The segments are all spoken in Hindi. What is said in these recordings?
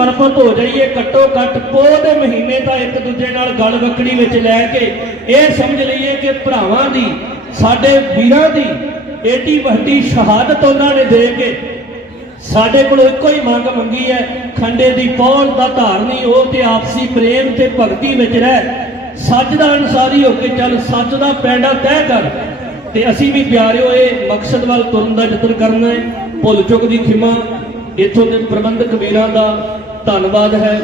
समर्पित हो जाइए। घट्टो घट पोह दे महीने तो एक दूजे नाल गल वकड़ी विच लैके ये समझ लीए कि भरावां दी साडे वीरां दी एडी वड्डी शहादत उन्होंने दे के साडे कोलों इक्को ही मंग मंगी है, खंडे दी पौल दा धारनी हो ते आपसी प्रेम ते भगती विच रह, सच दा अनुसारी होके चल, सच दा पैंडा तय कर। ते असीं भी प्यारिओ ये मकसद वाल तुरन दा यतन करना है। भुल चुक दी खिमा इत्थों दे प्रबंधक वीरां दा धन्नवाद है।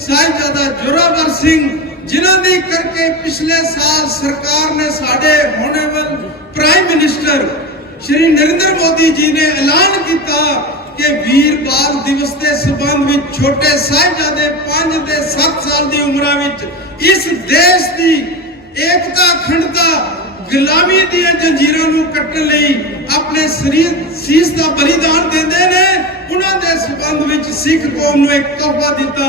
साहिबजादा जोरावर सिंह जिन्हां दी करके पिछले साल सरकार ने साडे होनेबल प्राइम मिनिस्टर श्री नरेंद्र मोदी जी ने ऐलान किया कि वीर बाल दिवस के संबंध में छोटे साहिबजादे 5 ते 7 साल की उम्र में इस देश की एकता अखंडता गुलामी दी जंजीरां नूं कट्टण लई अपने सीस का बलिदान देंदे ने। उन्हां दे संबंध विच सिख कौम नूं एक तोहफा दिता।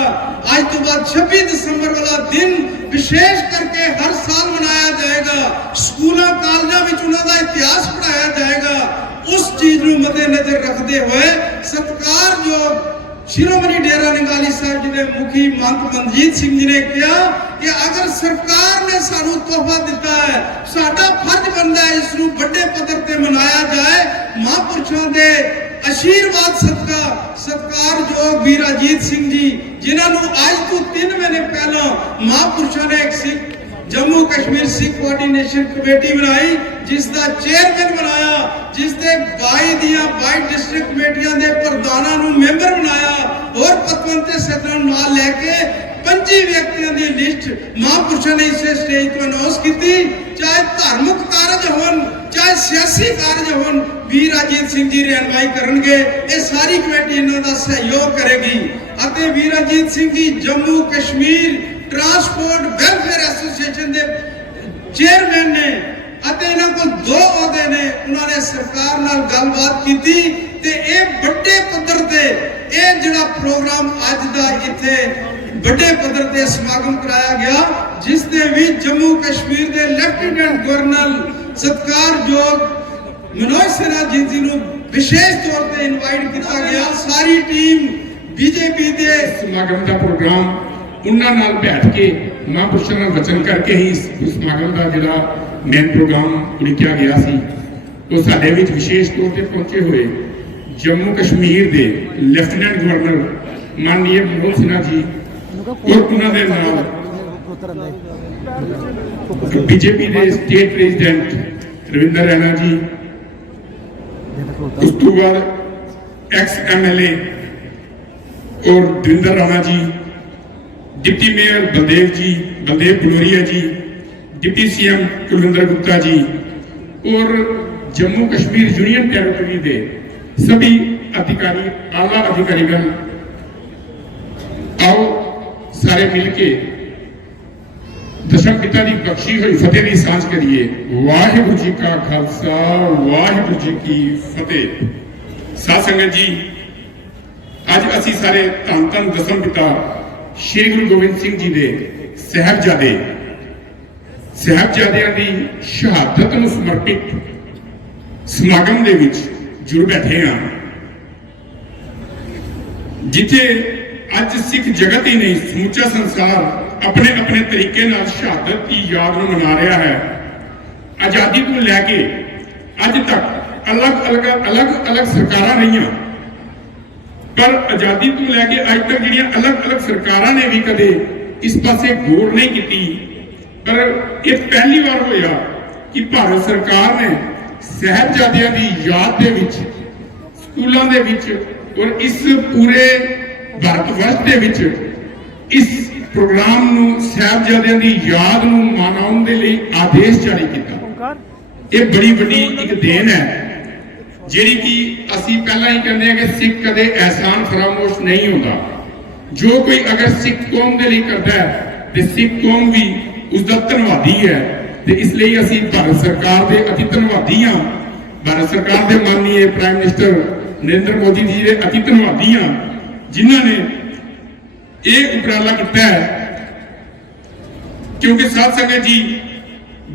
आज तो बाद 26 दिसंबर वाला दिन विशेष करके हर साल मनाया जाएगा। स्कूलों कॉलेजों में उन्हां दा इतिहास पढ़ाया जाएगा। उस चीज नूं मद्देनजर रखते हुए सत्कारयोग ਸ਼੍ਰੋਮਣੀ ਡੇਰਾ ਨਿਗਾਲੀ ਸਾਹਿਬ ਜੀ ਦੇ ਮੁਖੀ ਮਹੰਤ ਮਨਜੀਤ ਸਿੰਘ ਜੀ ਨੇ ਕਿਹਾ ਕਿ ਅਗਰ ਸਰਕਾਰ ਨੇ ਸਾਨੂੰ ਤੋਹਫਾ ਦਿੱਤਾ ਹੈ, ਸਾਡਾ ਫਰਜ਼ ਬਣਦਾ ਹੈ ਇਸ ਨੂੰ ਵੱਡੇ ਪੱਧਰ ਤੇ ਮਨਾਇਆ ਜਾਏ। ਮਹਾਂਪੁਰਸ਼ਾਂ ਦੇ ਆਸ਼ੀਰਵਾਦ ਸਦਕਾ ਸਤਿਕਾਰਯੋਗ ਵੀਰ ਅਜੀਤ ਸਿੰਘ ਜੀ, ਜਿਨ੍ਹਾਂ ਨੂੰ ਅੱਜ ਤੋਂ 3 ਮਹੀਨੇ ਪਹਿਲਾਂ ਮਹਾਂਪੁਰਸ਼ਾਂ ਨੇ ਇੱਕ ਸਿੱਖ जम्मू कश्मीर सिख कोऑर्डिनेशन कमेटी बनाई, जिस दा चेयरमैन बनाया, जिस दे 22 डिस्ट्रिक्ट कमेटियां दे प्रधानां नूं मैंबर बनाया और पतवंते सदन नाल लेके 25 व्यक्तियों की लिस्ट महापुरुषों ने इस स्टेज पर अनाउंस की। चाहे धार्मिक कारज होन, चाहे सियासी कारज होन, वीर अजीत सिंह जी रहनुमाई करनगे। ये सारी कमेटी इन्हां दा सहयोग करेगी। अते Veer Ajit Singh ji Jammu Kashmir transport welfare association के चेयरमैन ने अते इन्हां कोल 2 अहुदे ने। उन्होंने सरकार नाल गलबात की ते ये बड़े पद्धर ते ये जिहड़ा प्रोग्राम अज दा इत्थे बड़े पद्धर ते समागम कराया गया, जिस दे भी जम्मू कश्मीर के लेफ्टिनेंट गवर्नर सत्कारयोग मनोज सिन्हा जी नूं विशेष तौर पे इनवाइट किया गया। सारी टीम बीजेपी के समागम का प्रोग्राम उन्हां नाल बैठ के महापुरुषों नाल वचन करके ही समागम का जिहड़ा मेन प्रोग्राम उलीकिया गया सी, वो साडे विच विशेष तौर पे पहुंचे हुए जम्मू कश्मीर के लेफ्टिनेंट गवर्नर माननीय मनोज सिन्हा जी और उन्हां दे नाल बीजेपी के स्टेट प्रेजिडेंट रविंदर रैना जी, उस तो बाद एक्स MLA और दविंदर राणा जी, डिप्टी मेयर बलदेव भलोरिया जी, डिप्टी CM कुलविंदर गुप्ता जी और जम्मू कश्मीर यूनियन टेरिटरी के सभी अधिकारी, आला अधिकारीगण, आओ सारे मिलके दशम पिता की बख्शी हुई फतेह की सांझ करिए। वाहिगुरू जी का खालसा, वाहिगुरू जी की फतेह। साध संगत जी, अज असी सारे धन धन दसम पिता श्री गुरु गोबिंद सिंह जी के साहबजादियां की शहादत नूं समर्पित समागम दे विच जुड़ बैठे हाँ, जिथे अज सिख जगत ही नहीं समूचा संसार अपने अपने तरीके नाल शहादत की याद नूं मना रहा है। आजादी को लैके अज तक अलग अलग सरकारां रहियां, पर आजादी तो लैके अज तक जिहड़ियां अलग अलग सरकारां ने भी कदे इस पासे गौर नहीं की। पर यह पहली बार होया कि भारत सरकार ने साहबजादियां की याद दे विच स्कूलों दे विच और इस पूरे भारत वर्ष दे विच इस प्रोग्राम नूं साहबजादियां की याद नूं मनाउण दे लई आदेश जारी किया। यह बड़ी वड्डी एक देन है, जिहड़ी कि असी पहला ही कहते हैं कि सिख कदे एहसान फरामोश नहीं होता। जो कोई अगर सिख कौम के लिए करता है तो सिख कौम भी उसका धन्नवादी है। तो इसलिए असी भारत सरकार के अति धन्नवादी हाँ, भारत सरकार के माननीय प्राइम मिनिस्टर नरेंद्र मोदी जी के अति धन्नवादी हाँ, जिन्होंने ये उपराला किया है। क्योंकि साध संगत जी,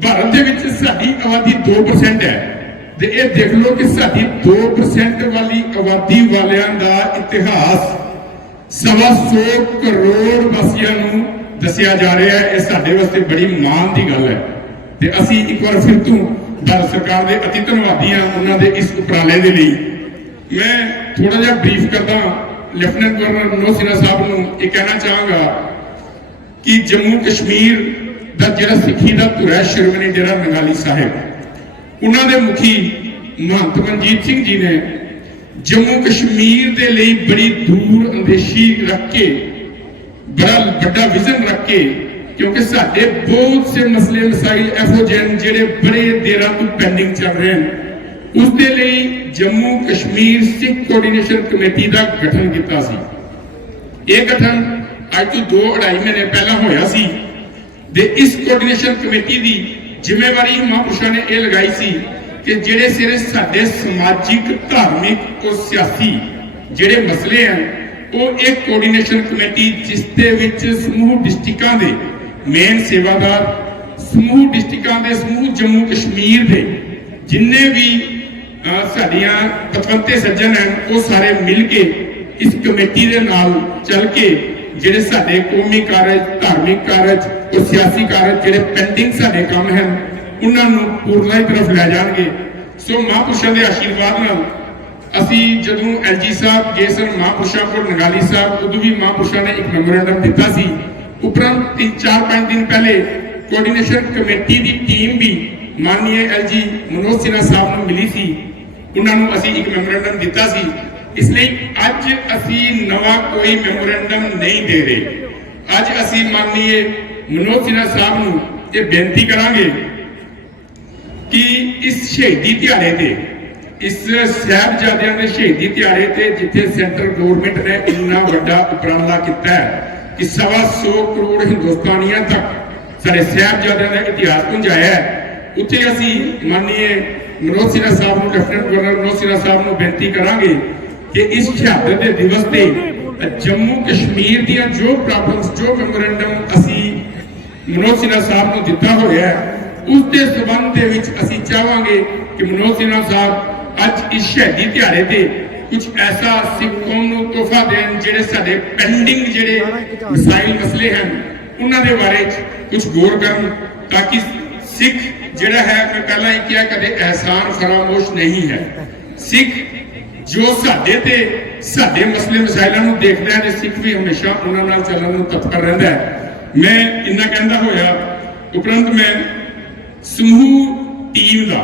भारत के साडी आबादी 2% है, ते ये देख लो कि साडी 2% वाली आबादी वालियां दा इतिहास 125 करोड़ वासियां नूं दसिया जा रहा है। ये साडे वास्ते बड़ी मान की गल है। ते असी एक बार फिर तो भारत सरकार के अति धन्नवादी हाँ उन्हां दे इस उपराले दे लई। मैं थोड़ा जिहा ब्रीफ करदा लेफ्टिनेंट गवर्नर मनोज सिन्हा साहब नूं ये कहना चाहांगा कि जम्मू कश्मीर दा जिहड़ा सिੱਖੀ दा धुरा है श्रोमणी डेरा निगाली साहिब, उन्होंने मुखी महंत मनजीत सिंह जी ने जम्मू कश्मीर के लिए बड़ी दूर अंदेशी रख के बड़ा बड़ा विजन रख के, क्योंकि साडे बहुत से मसले मसाइल एफोजन जेडे बड़े देर तो पेंडिंग चल रहे हैं, उसके लिए जम्मू कश्मीर सिख कोऑर्डिनेशन कमेटी का गठन किया सी। यह गठन अज तो 2-2.5 महीने पहला होया सी। इस कोऑर्डिनेशन कमेटी की जिम्मेवारी महापुरुषों ने यह लगाई सी कि जेडे सिरे साडे समाजिक धार्मिक और सियासी जेडे मसले हैं वो एक कोऑर्डिनेशन कमेटी जिसते विच समूह डिस्ट्रिक्टां दे मेन सेवादार, समूह डिस्ट्रिक्टां दे समूह जम्मू कश्मीर दे जिन्ने भी साडियां पतवंते सज्जन हैं वो सारे मिल के इस कमेटी के नाल चल के ਜਿਹੜੇ ਸਾਡੇ ਕੌਮੀ ਕਾਰਜ ਧਾਰਮਿਕ ਕਾਰਜ और सियासी ਕਾਰਜ ਜਿਹੜੇ ਪੈਂਡਿੰਗ ਸਾਡੇ ਕੰਮ ਹਨ ਉਹਨਾਂ ਨੂੰ ਪੂਰਨਾਈ ਤਰਫ ਲੈ ਜਾਣਗੇ। ਸੋ ਮਹਾਂਪੁਰਸ਼ਾਂ ਦੇ ਆਸ਼ੀਰਵਾਦ ਨਾਲ ਅਸੀਂ ਜਦੋਂ ਐਲਜੀ ਸਾਹਿਬ ਗਏ ਸਨ ਮਹਾਂਪੁਰਸ਼ਾਂ ਕੋਲ ਨਗਾਲੀ ਸਾਹਿਬ, ਉਦੋਂ ਵੀ ਮਹਾਂਪੁਰਸ਼ਾਂ ਨੇ ਇੱਕ ਮੈਮੋਰੈਂਡਮ ਦਿੱਤਾ ਸੀ। ਉਪਰੰਤ 4-5 ਦਿਨ ਪਹਿਲੇ ਕੋਆਰਡੀਨੇਸ਼ਨ ਕਮੇਟੀ ਦੀ ਟੀਮ ਵੀ ਮਾਨनीय ਐਲਜੀ ਮਨੋਜ ਸਿਨਹਾ ਸਾਹਿਬ ਨੂੰ ਮਿਲੀ ਸੀ, ਉਹਨਾਂ ਨੂੰ ਅਸੀਂ ਇੱਕ ਮੈਮੋਰੈਂਡਮ ਦਿੱਤਾ ਸੀ। इसलिए अज असी नवा कोई मैमोरेंडम नहीं दे रहे। अज असी माननीय मनोज सिन्हा साहब नूं ये बेनती करांगे कि इस शहीदी दिहाड़े ते इस साहिबजादियां दे शहीदी दिहाड़े ते जिथे सेंट्रल गवर्नमेंट ने इन्ना वड्डा उपराला किया है कि 125 करोड़ हिंदुस्तानियों तक सारे साहिबजादियां दा इतिहास पहुंचाया है, उत्थे असी माननीय मनोज सिन्हा साहब नूं लेफ्टिनेंट गवर्नर मनोज सिन्हा साहब नूं बेनती करांगे कि इस शहादत के दिवस से जम्मू कश्मीर दियां जो प्रॉब्लम्स जो मैमोरेंडम असी मनोज सिन्हा साहब को दिता होया है उसके संबंध दे विच असी चाहांगे कि मनोज सिन्हा साहब अज इस शहीदी दिहाड़े ते कुछ ऐसा सिख कौम नूं तोहफा देन जिहड़े साडे पेंडिंग जिहड़े मसाइल मसले हैं उन्हां दे बारे कुछ गौर करन, ताकि सिख जिहड़ा है मैं पहला ही कहा कदे एहसान फरामोश नहीं है। सिख जो साडे ते साडे मसले मसाइलों को देखता है, सिख भी हमेशा उन्हां नाल चलण नूं तत्पर रहिंदा है। मैं इन्ना कहंदा होया उपरंत मैं समूह टीम का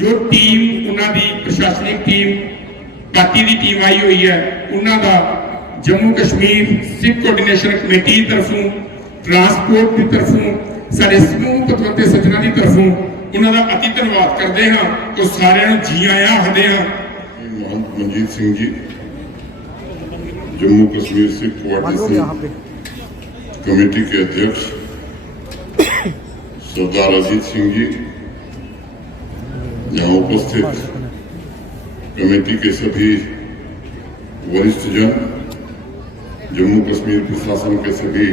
जो टीम उन्हां दी प्रशासनिक टीम पार्टी की टीम आई हुई है उन्हां दा जम्मू कश्मीर सिख कोआर्डिनेशन कमेटी की तरफों ट्रांसपोर्ट की तरफों सारे समूह पतवंते सज्जनां की तरफों उन्हां दा अति धन्नवाद करते हैं। तो सारिआं नूं जी आया आखदे हां। महंत मनजीत सिंह जी जम्मू कश्मीर सिख कोआर्डिनेशन कमेटी के अध्यक्ष, सरदार अजीत सिंह जी, यहाँ उपस्थित कमेटी के सभी वरिष्ठ जन, जम्मू कश्मीर प्रशासन के सभी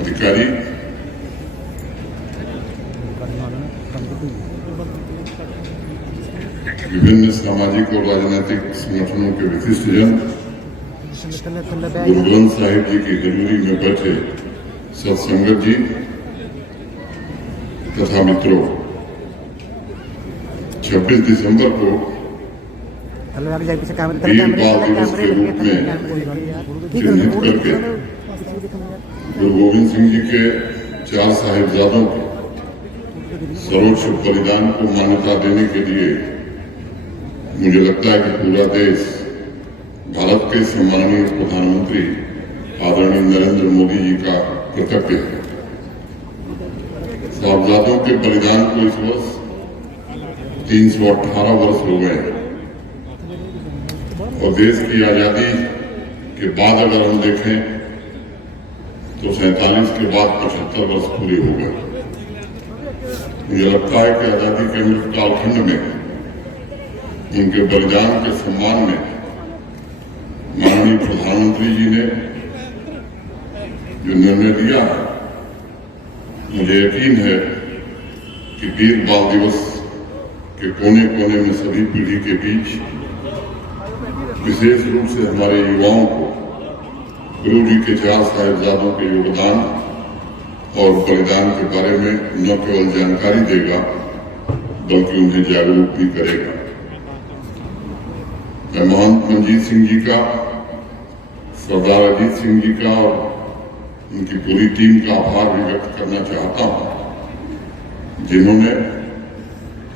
अधिकारी, विभिन्न सामाजिक और राजनीतिक संगठनों के विशिष्ट जन, गुरु ग्रंथ साहिब जी की हजूरी में बैठे सत्संगत जी तथा मित्रों, 26 दिसंबर को वीर बाल दिवस के रूप में चिन्हित करके गुरु गोविंद सिंह जी के 4 साहिबजादों के सर्वोच्च बलिदान को मान्यता देने के लिए मुझे लगता है कि पूरा देश भारत के सम्माननीय प्रधानमंत्री आदरणीय नरेंद्र मोदी जी का कृतज्ञ है। साहबजादों के बलिदान को इस वर्ष 318 वर्ष हो गए और देश की आजादी के बाद अगर हम देखें तो 47 के बाद 75 वर्ष पूरे हो गए। मुझे लगता है कि आजादी के अमृत कालखंड में उनके बलिदान के सम्मान में माननीय प्रधानमंत्री जी ने जो निर्णय लिया है, मुझे यकीन है कि वीर बाल दिवस के कोने कोने में सभी पीढ़ी के बीच विशेष रूप से हमारे युवाओं को गुरु जी के 4 साहिबजादों के योगदान और बलिदान के बारे में न केवल जानकारी देगा बल्कि उन्हें जागरूक भी करेगा। मैं महंत मनजीत सिंह जी का, सरदार अजीत सिंह जी का और उनकी पूरी टीम का आभार भी व्यक्त करना चाहता हूं, जिन्होंने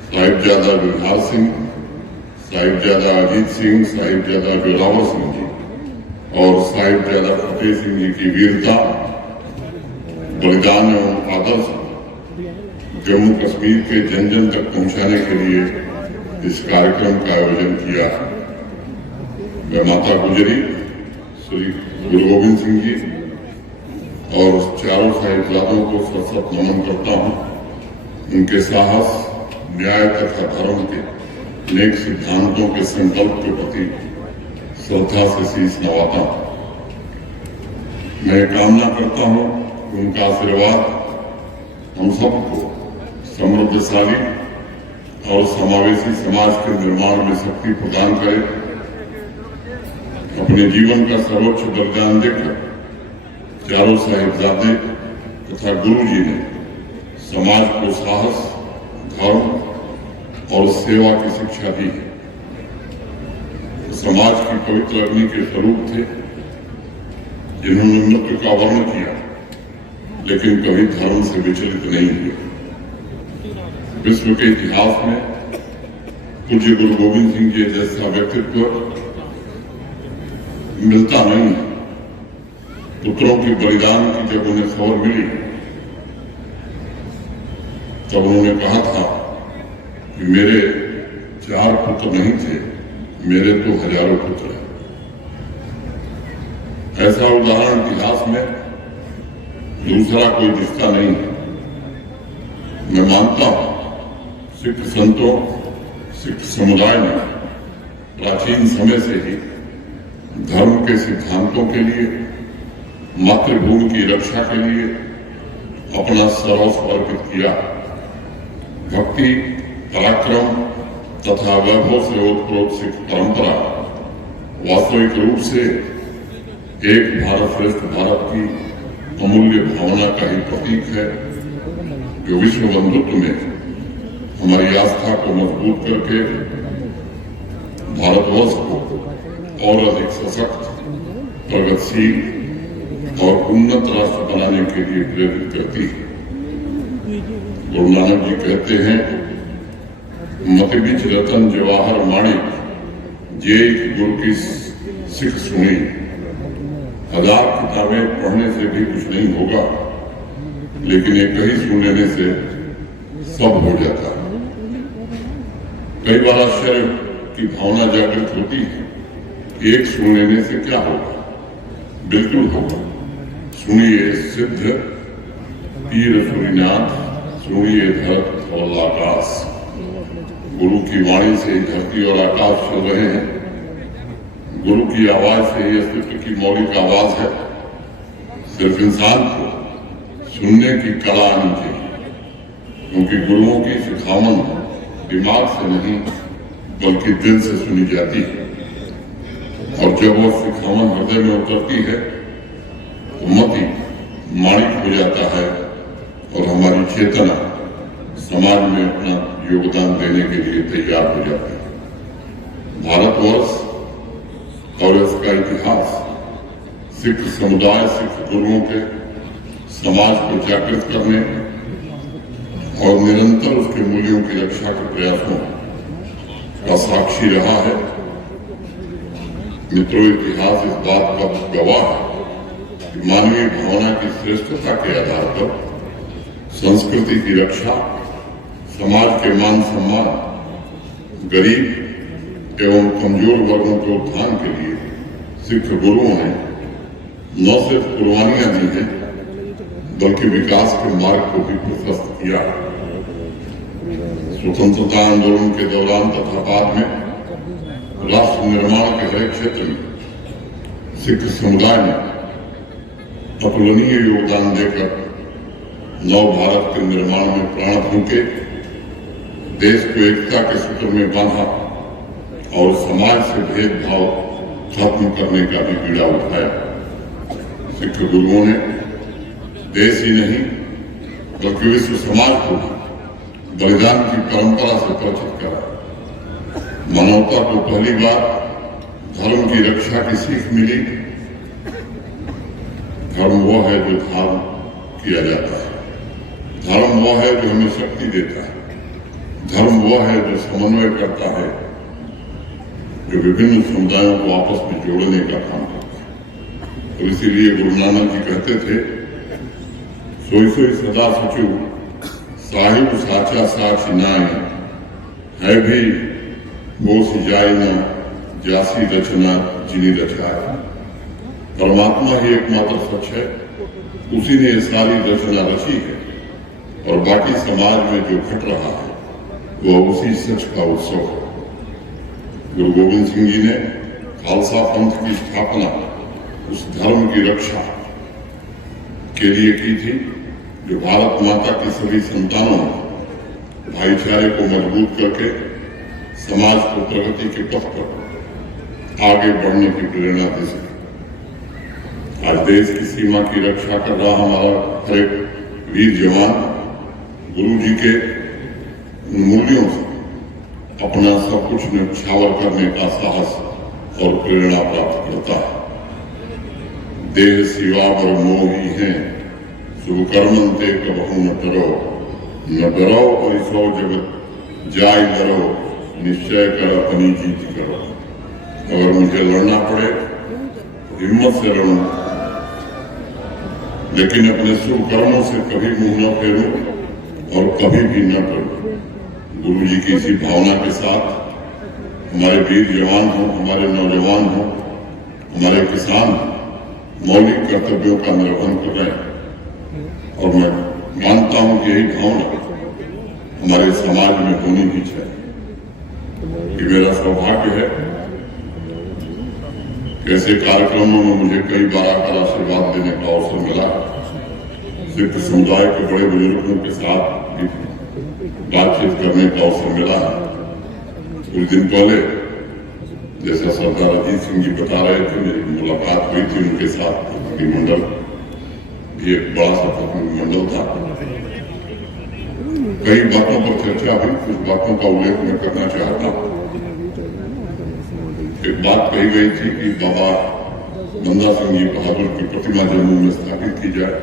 साहिबजादा जुझार सिंह, साहिबजादा अजीत सिंह, साहिबजादा जोरावर सिंह जी और साहिबजादा फतेह सिंह जी की वीरता, बलिदान एवं आदर्श जम्मू कश्मीर के जन जन तक पहुंचाने के लिए इस कार्यक्रम का आयोजन किया है। मैं माता गुजरी श्री गुरु गोविंद सिंह जी और 4 साहिबजादों को सशक्त नमन करता हूं। उनके साहस, न्याय तथा धर्म के नेक सिद्धांतों के संकल्प के प्रति श्रद्धा से शीश नवाता हूं। मैं कामना करता हूं कि उनका आशीर्वाद हम सबको समृद्धशाली और समावेशी समाज के निर्माण में शक्ति प्रदान करे अपने जीवन का सर्वोच्च बलिदान देकर चारों साहिबजादे तथा गुरु जी ने समाज को साहस, धर्म और सेवा की शिक्षा दी है। समाज की पवित्र अग्नि के स्वरूप थे जिन्होंने मृत्यु का वर्ण किया लेकिन कभी धर्म से विचलित नहीं हुए। विश्व के इतिहास में पूज्य गुरु गोविंद सिंह जी जैसा व्यक्तित्व मिलता नहीं। पुत्रों के बलिदान की जब उन्हें खबर मिली तब उन्होंने कहा था कि मेरे 4 पुत्र नहीं थे, मेरे तो हजारों पुत्र हैं। ऐसा उदाहरण इतिहास में दूसरा कोई दिखता नहीं है। मैं मानता हूं सिख संतों, सिख समुदाय ने प्राचीन समय से ही धर्म के सिद्धांतों के लिए, मातृभूमि की रक्षा के लिए अपना सर्वस्व अर्पित किया। भक्ति, पराक्रम तथा वैभव से ओतप्रोत सिख परंपरा वास्तविक रूप से एक भारत श्रेष्ठ भारत की अमूल्य भावना का ही प्रतीक है, जो विश्व बंधुत्व में हमारी आस्था को मजबूत करके भारतवर्ष को और अधिक सशक्त, प्रगतिशील और उन्नत राष्ट्र बनाने के लिए प्रेरित करती है। गुरु नानक जी कहते हैं, मति बिच रतन जवाहर माणिक जे गुरु की सिख सुनी। 1000 किताबें पढ़ने से भी कुछ नहीं होगा, लेकिन एक ही सुन लेने से सब हो जाता है। कई बार आश्चर्य की भावना जागृत होती है, एक सुन लेने से क्या होगा? बिल्कुल होगा। सुनिए सिद्ध पीर सुरीनाथ, सुनिए धरत और आकाश। गुरु की वाणी से ही धरती और आकाश चल रहे हैं। गुरु की आवाज से ही अस्तित्व की मौलिक आवाज है। सिर्फ इंसान को सुनने की कला आनी चाहिए, क्योंकि गुरुओं की सिखावन दिमाग से नहीं बल्कि दिल से सुनी जाती है। और जब वो सिखावन हृदय में उतरती है तो मति माणिक हो जाता है और हमारी चेतना समाज में अपना योगदान देने के लिए तैयार हो जाती है। भारतवर्ष और इसका इतिहास सिख समुदाय, सिख गुरुओं के समाज को जागृत करने और निरंतर उसके मूल्यों की रक्षा के प्रयासों का साक्षी रहा है। मित्रों, इतिहास इस बात का गवाह है कि मानवीय भावना की श्रेष्ठता के आधार पर संस्कृति की रक्षा, समाज के मान सम्मान, गरीब एवं कमजोर वर्गों के उत्थान के लिए सिख गुरुओं ने न सिर्फ कुर्बानियां दी हैं, बल्कि विकास के मार्ग को भी प्रशस्त किया। स्वतंत्रता आंदोलन के दौरान तथा बाद में राष्ट्र निर्माण के हर क्षेत्र में सिख समुदाय ने अतुलनीय योगदान देकर नव भारत के निर्माण में प्राण फूंके, देश को एकता के सूत्र में बांधा और समाज से भेदभाव खत्म करने का भी बीड़ा उठाया। सिख गुरुओं ने देश ही नहीं बल्कि विश्व समाज को बलिदान की परंपरा से परिचित करा। मानवता को पहली बार धर्म की रक्षा की सीख मिली। धर्म वो है जो धारण किया जाता है, धर्म वो है जो हमें शक्ति देता है, धर्म वो है जो समन्वय करता है, जो विभिन्न समुदायों को आपस में जोड़ने का काम करता है। और इसीलिए गुरु नानक जी कहते थे, सोई सोई सदा सचू साहिब साचा साच नाय, है भी मोस जाय न जासी रचना जिनी रचाए। परमात्मा ही एकमात्र सच है, उसी ने ये सारी रचना रची है और बाकी समाज में जो घट रहा है वह उसी सच का उत्सव है। गुरु गोविंद सिंह जी ने खालसा पंथ की स्थापना उस धर्म की रक्षा के लिए की थी जो भारत माता की सभी संतानों ने भाईचारे को मजबूत करके समाज को प्रगति के पथ पर आगे बढ़ने की प्रेरणा दे सके। आज देश की सीमा की रक्षा कर रहा हमारा हर एक वीर जवान गुरु जी के मूल्यों से अपना सब कुछ न्यौछावर करने का साहस और प्रेरणा प्राप्त करता है। देह सिवा बर मोही हैं, शुभ कर्मन ते कबहू न डरो और सौ जगत जाय डरो, निश्चय कर अपनी जीत करो। अगर मुझे लड़ना पड़े तो हिम्मत से लड़ूं, लेकिन अपने शुभ कर्मों से कभी मुंह न फेरूं और कभी भी न डरूं। गुरु जी की इसी भावना के साथ हमारे वीर जवान हों, हमारे नौजवान हों, हमारे किसान मौलिक कर्तव्यों का निर्वहन कर रहे हैं। और मैं मानता हूं कि यही भावना हमारे समाज में होनी भी चाहिए। कि मेरा सौभाग्य है कि ऐसे कार्यक्रमों में मुझे कई बार आकर आशीर्वाद देने का अवसर मिला। सिख समुदाय के बड़े बुजुर्गों के साथ भी बातचीत करने का अवसर मिला है। कुछ दिन पहले जैसा सरदार अजीत सिंह जी बता रहे थे, मेरी मुलाकात हुई थी उनके साथ। प्रतिनिधिमंडल भी एक बड़ा सा प्रतिनिधिमंडल था। कई बातों पर चर्चा हुई, कुछ बातों का उल्लेख मैं करना चाहता हूं। एक बात कही गई थी कि बाबा बंदा सिंह जी बहादुर की प्रतिमा जम्मू में स्थापित की जाए।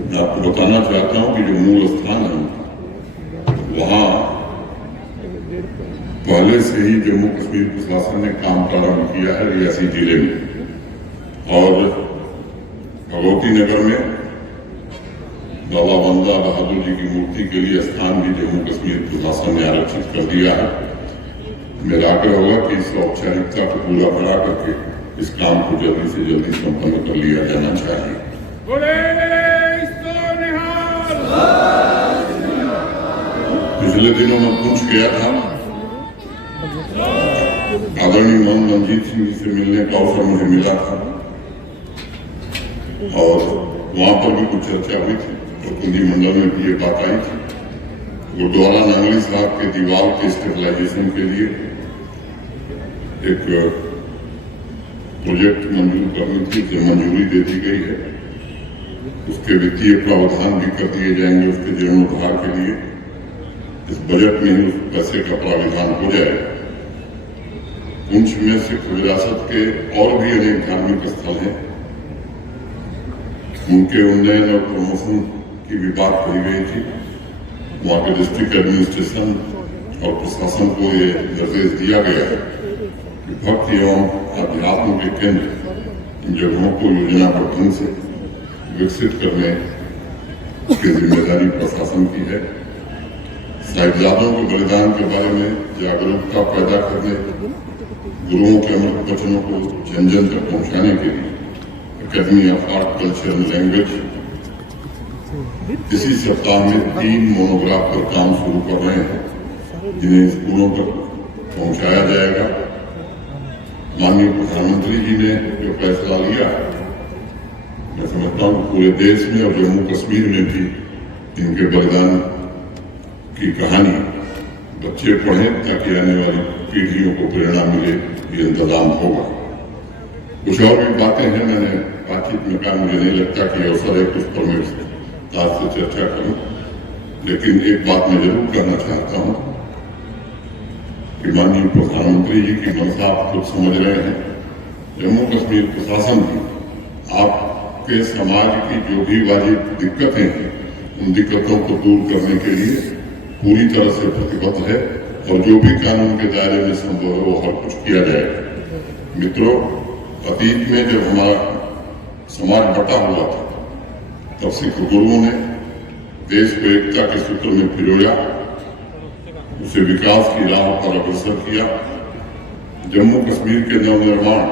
मैं आपको बताना चाहता हूं कि जो मूल स्थान है वहां पहले से ही जम्मू कश्मीर प्रशासन ने काम प्रारंभ किया है रियासी जिले में। और भगवती नगर में बाबा बंदा बहादुर जी की मूर्ति के लिए स्थान भी जम्मू कश्मीर प्रशासन ने आरक्षित कर दिया है। मेरा आग्रह होगा कि इस औपचारिकता को पूरा करा करके इस काम को जल्दी से जल्दी संपन्न कर लिया जाना चाहिए। पिछले दिनों में पुंछ गया था, आदरणीय मोहन रणजीत सिंह जी से मिलने का अवसर मुझे मिला था और वहां पर भी कुछ चर्चा हुई थी। प्रतिनिधिमंडल में भी ये बात आई थी। गुरुद्वारा नांगली साहब के दीवार के स्टेबलाइजेशन के लिए एक प्रोजेक्ट मंजूर करनी थी, उसे मंजूरी दे दी गई है। उसके वित्तीय प्रावधान भी कर दिए जाएंगे उसके जीर्णोद्धार के लिए। इस बजट में ही उस पैसे का प्रावधान हो जाए। पुंछ में सिख विरासत के और भी अनेक धार्मिक स्थल हैं, उनके उन्नयन और प्रमोशन की भी बात कही गई थी। वहां के डिस्ट्रिक्ट एडमिनिस्ट्रेशन और प्रशासन को ये निर्देश दिया गया है कि भक्ति एवं अध्यात्म के केंद्र इन जगहों को योजनाबद्ध ढंग से विकसित करने की जिम्मेदारी प्रशासन की है। साहिबजादों के बलिदान के बारे में जागरूकता पैदा करने, गुरुओं के अमृत वचनों को जन जन तक पहुंचाने के लिए academy of art culture and language इसी सप्ताह में 3 मोनोग्राफ पर काम शुरू कर रहे हैं, जिन्हें स्कूलों तक पहुंचाया जाएगा। माननीय प्रधानमंत्री जी ने जो फैसला लिया है, मैं समझता हूं पूरे देश में और जम्मू कश्मीर में भी इनके बलिदान की कहानी बच्चे पढ़ें ताकि आने वाली पीढ़ियों को प्रेरणा मिले। ये इंतजाम होगा। कुछ और भी बातें हैं, मैंने बातचीत में कहा मुझे नहीं लगता कि अवसर है कुछ पर मैं विस्तार से चर्चा करूं, लेकिन एक बात मैं जरूर कहना चाहता हूं कि माननीय प्रधानमंत्री जी की मनसा आप खुद समझ रहे हैं। जम्मू कश्मीर प्रशासन भी आपके समाज की जो भी वाजिब दिक्कतें हैं उन दिक्कतों को दूर करने के लिए पूरी तरह से प्रतिबद्ध है और जो भी कानून के दायरे में संभव है वो हर कुछ किया जाएगा। मित्रों, अतीत में जब हमारा समाज बटा हुआ था तब सिख गुरुओं ने देश को एकता के सूत्र में पिरोया, उसे विकास की राह पर अग्रसर किया। जम्मू कश्मीर के नवनिर्माण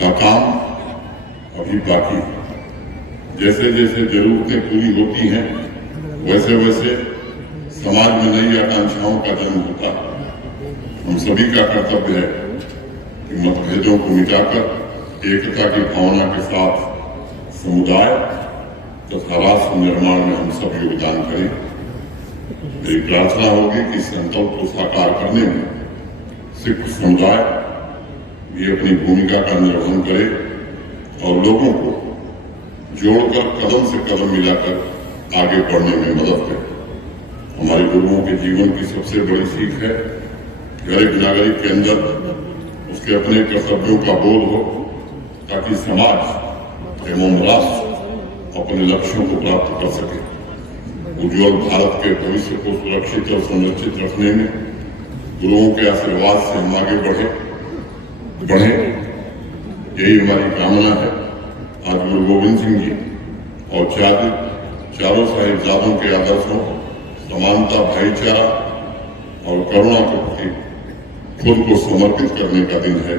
का काम अभी बाकी है। जैसे जैसे जरूरतें पूरी होती हैं वैसे वैसे समाज में नई आकांक्षाओं का जन्म होता है। हम सभी का कर्तव्य है कि मतभेदों को मिटाकर एकता की भावना के साथ समुदाय तथा राष्ट्र निर्माण में हम सब योगदान करें। मेरी प्रार्थना होगी कि संकल्प को साकार करने में सिख समुदाय भी अपनी भूमिका का निर्वहन करे और लोगों को जोड़कर कदम से कदम मिलाकर आगे बढ़ने में मदद करे। हमारे गुरुओं के जीवन की सबसे बड़ी सीख है कि हर एक नागरिक के अंदर उसके अपने कर्तव्यों का बोध हो ताकि समाज एवं राष्ट्र अपने लक्ष्यों को प्राप्त कर सके। उज्ज्वल भारत के भविष्य को सुरक्षित और संरक्षित रखने में गुरुओं के आशीर्वाद से हम आगे बढ़े यही हमारी कामना है। आज गुरु गोविंद सिंह जी और चारों साहिबजादों के आदर्शों समानता, भाईचारा और करुणा के प्रति खुद को समर्पित करने का दिन है।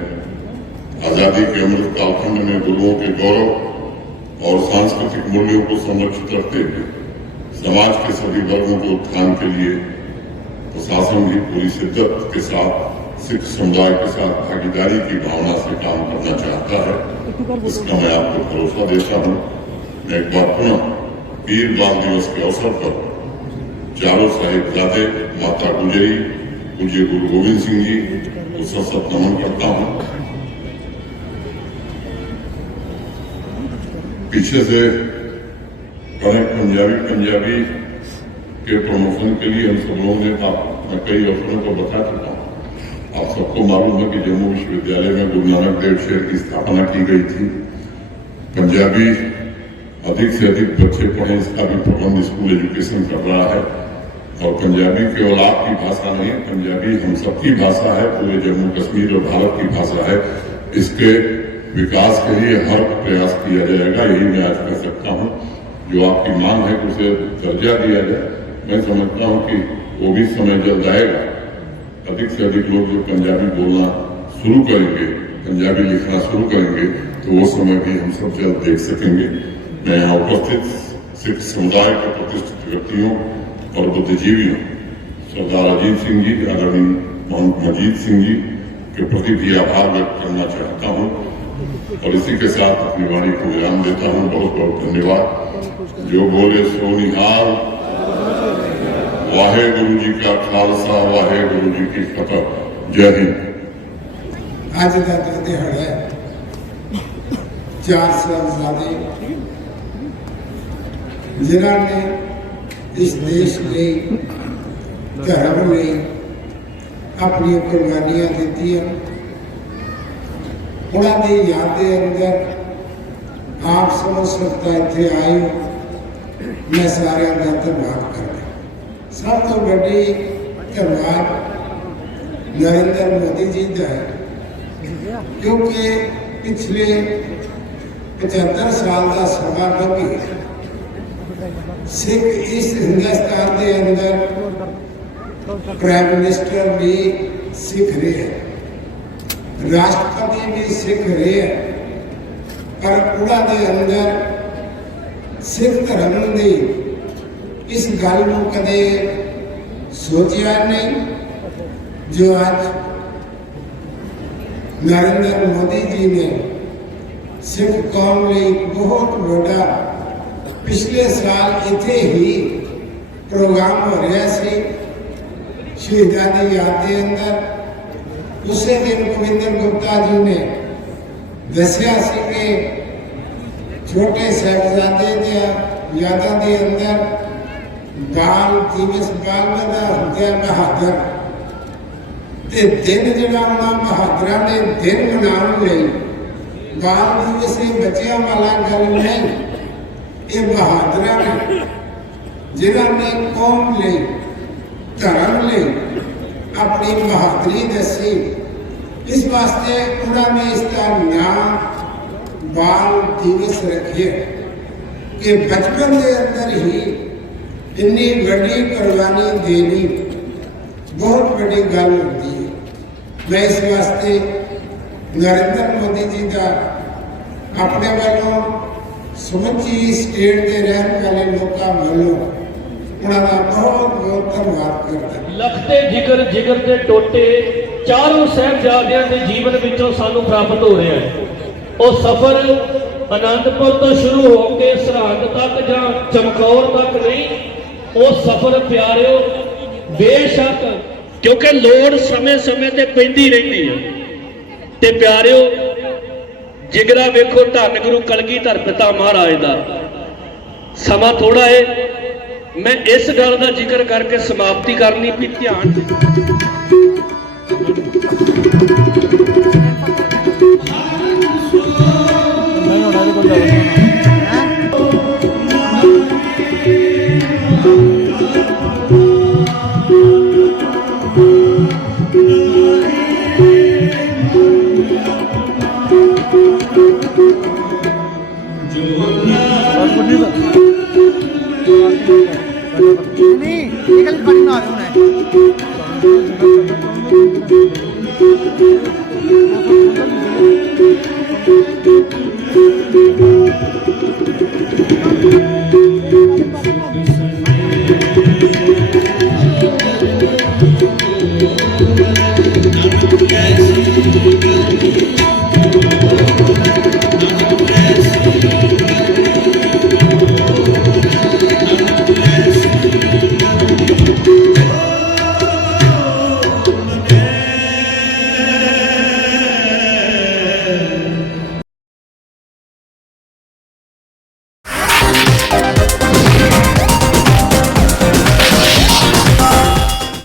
आजादी के अमृत कालखंड में गुरुओं के गौरव और सांस्कृतिक मूल्यों को संरक्षित रखते हुए समाज के सभी वर्गों के उत्थान के लिए प्रशासन भी पूरी शिद्दत के साथ सिख समुदाय के साथ भागीदारी की भावना से काम करना चाहता है। इसका मैं आपको भरोसा देता हूँ। मैं एक बार पुनः वीर बाल दिवस के अवसर पर चारों साहिबजादे, माता गुजरी, पूज्य गुरु गोविंद सिंह जी को सशक्त नमन करता हूँ। पीछे से पंजाबी के प्रमोशन के लिए हम सब लोगों ने कई अवसरों को बता चुका हूँ। आप सबको मालूम है कि जम्मू विश्वविद्यालय में गुरु नानक देव शहर की स्थापना की गई थी। पंजाबी अधिक से अधिक बच्चे पढ़े, इसका भी प्रबंध स्कूल एजुकेशन कर रहा है। और पंजाबी केवल आपकी भाषा नहीं, पंजाबी हम सबकी भाषा है, पूरे जम्मू कश्मीर और भारत की भाषा है। इसके विकास के लिए हर प्रयास किया जाएगा, यही मैं आज कह सकता हूँ। जो आपकी मांग है कि उसे दर्जा दिया जाए, मैं समझता हूँ कि वो भी समय जल्द आएगा। अधिक से अधिक लोग जो पंजाबी बोलना शुरू करेंगे, पंजाबी लिखना शुरू करेंगे, तो वो समय भी हम सब जल्द देख सकेंगे। मैं यहाँ उपस्थित सिख समुदाय के प्रतिष्ठित व्यक्तियों और बुद्धिजीवियों सरदार अजीत सिंह जी, आदरणीय मोहम्मद मजीद सिंह जी के प्रति भी आभार व्यक्त करना चाहता हूँ और इसी के साथ अपनी वाणी को विराम देता हूँ। बहुत बहुत धन्यवाद। जो बोले सो निहाल, वाहे गुरु जी का खालसा, वाहे गुरु जी की फतह। जय हिंद। ਅੱਜ ਦਾ ਦਿਹਾੜਾ ਹੈ 4 ਸਾਹਿਬਜ਼ਾਦੇ ਜਿਨ੍ਹਾਂ ਨੇ ਇਸ ਦੇਸ਼ ਲਈ, ਧਰਮ ਲਈ ਆਪਣੀਆਂ ਕੁਰਬਾਨੀਆਂ ਦਿੱਤੀਆਂ। ਉਹਨਾਂ ਦੀ ਯਾਦ ਦੇ ਅੰਦਰ ਆਪ ਸਮਝ ਸਕਦਾ ਇੱਥੇ ਆਏ ਹੋ, ਮੈਂ ਸਾਰਿਆਂ ਦਾ ਧੰਨਵਾਦ ਕਰਦਾ। ਸਭ ਤੋਂ ਵੱਡੀ ਧੰਨਵਾਦ नरेंद्र मोदी जी का है, क्योंकि पिछले 75 साल का समा लंघी सिख इस हिंदुस्तान के अंदर प्राइम मिनिस्टर भी सिख रहे हैं, राष्ट्रपति भी सिख रहे हैं, पर उन्होंने अंदर सिख धर्म की इस गल को कदे सोचा नहीं जो आज नरेंद्र मोदी जी ने सिख कौम लिए बहुत बड़ा पिछले साल इतने ही प्रोग्राम हो रहा सी शहीदा की याद के अंदर। उस दिन गोविंदर गुप्ता जी ने दसिया सी कि छोटे साहिबजादे की यादों के अंदर बाल दिवस बाल का होता है बहादुर ते दिन जिहड़ा उन्हां बहादुरां दे दिन मनाउण लई बाल दिवस बच्चियां वाला गल नहीं, ये बहादुरां ने जिन्हां ने कौम लई धर्म लई अपनी बहादुरी दसी। इस वास्ते उन्होंने इसका नाम बाल दिवस रखे कि बचपन के अंदर ही इन्नी बड़ी कुर्बानी देनी बहुत बड़ी गल होती है। मैं इस वास्ते नरेंद्र मोदी जी का अपने वालों समुची स्टेट के रहने वाले लोगों वालों उन्होंने बहुत बहुत धन्यवाद करता। लखते जिगर जिगर के टोटे चारों साहिबजादियां के जीवन विचों सानू प्राप्त हो रहा है। वो सफर आनंदपुर तो शुरू होकर सरहद तक या चमकौर तक नहीं, वो सफर प्यारिओ बेशक क्योंकि लोड़ समय समय ते पैंदी रहती है, ਤੇ ਪਿਆਰਿਓ, ਜਿਗਰਾ ਵੇਖੋ ਧੰਨ ਗੁਰੂ ਕਲਗੀਧਰ ਪਿਤਾ ਮਹਾਰਾਜ ਦਾ। ਸਮਾਂ ਥੋੜਾ ਏ, ਮੈਂ ਇਸ ਗੱਲ ਦਾ ਜ਼ਿਕਰ ਕਰਕੇ ਸਮਾਪਤੀ ਕਰਨੀ ਵੀ ਧਿਆਨ नहीं निकल कर ना रहा है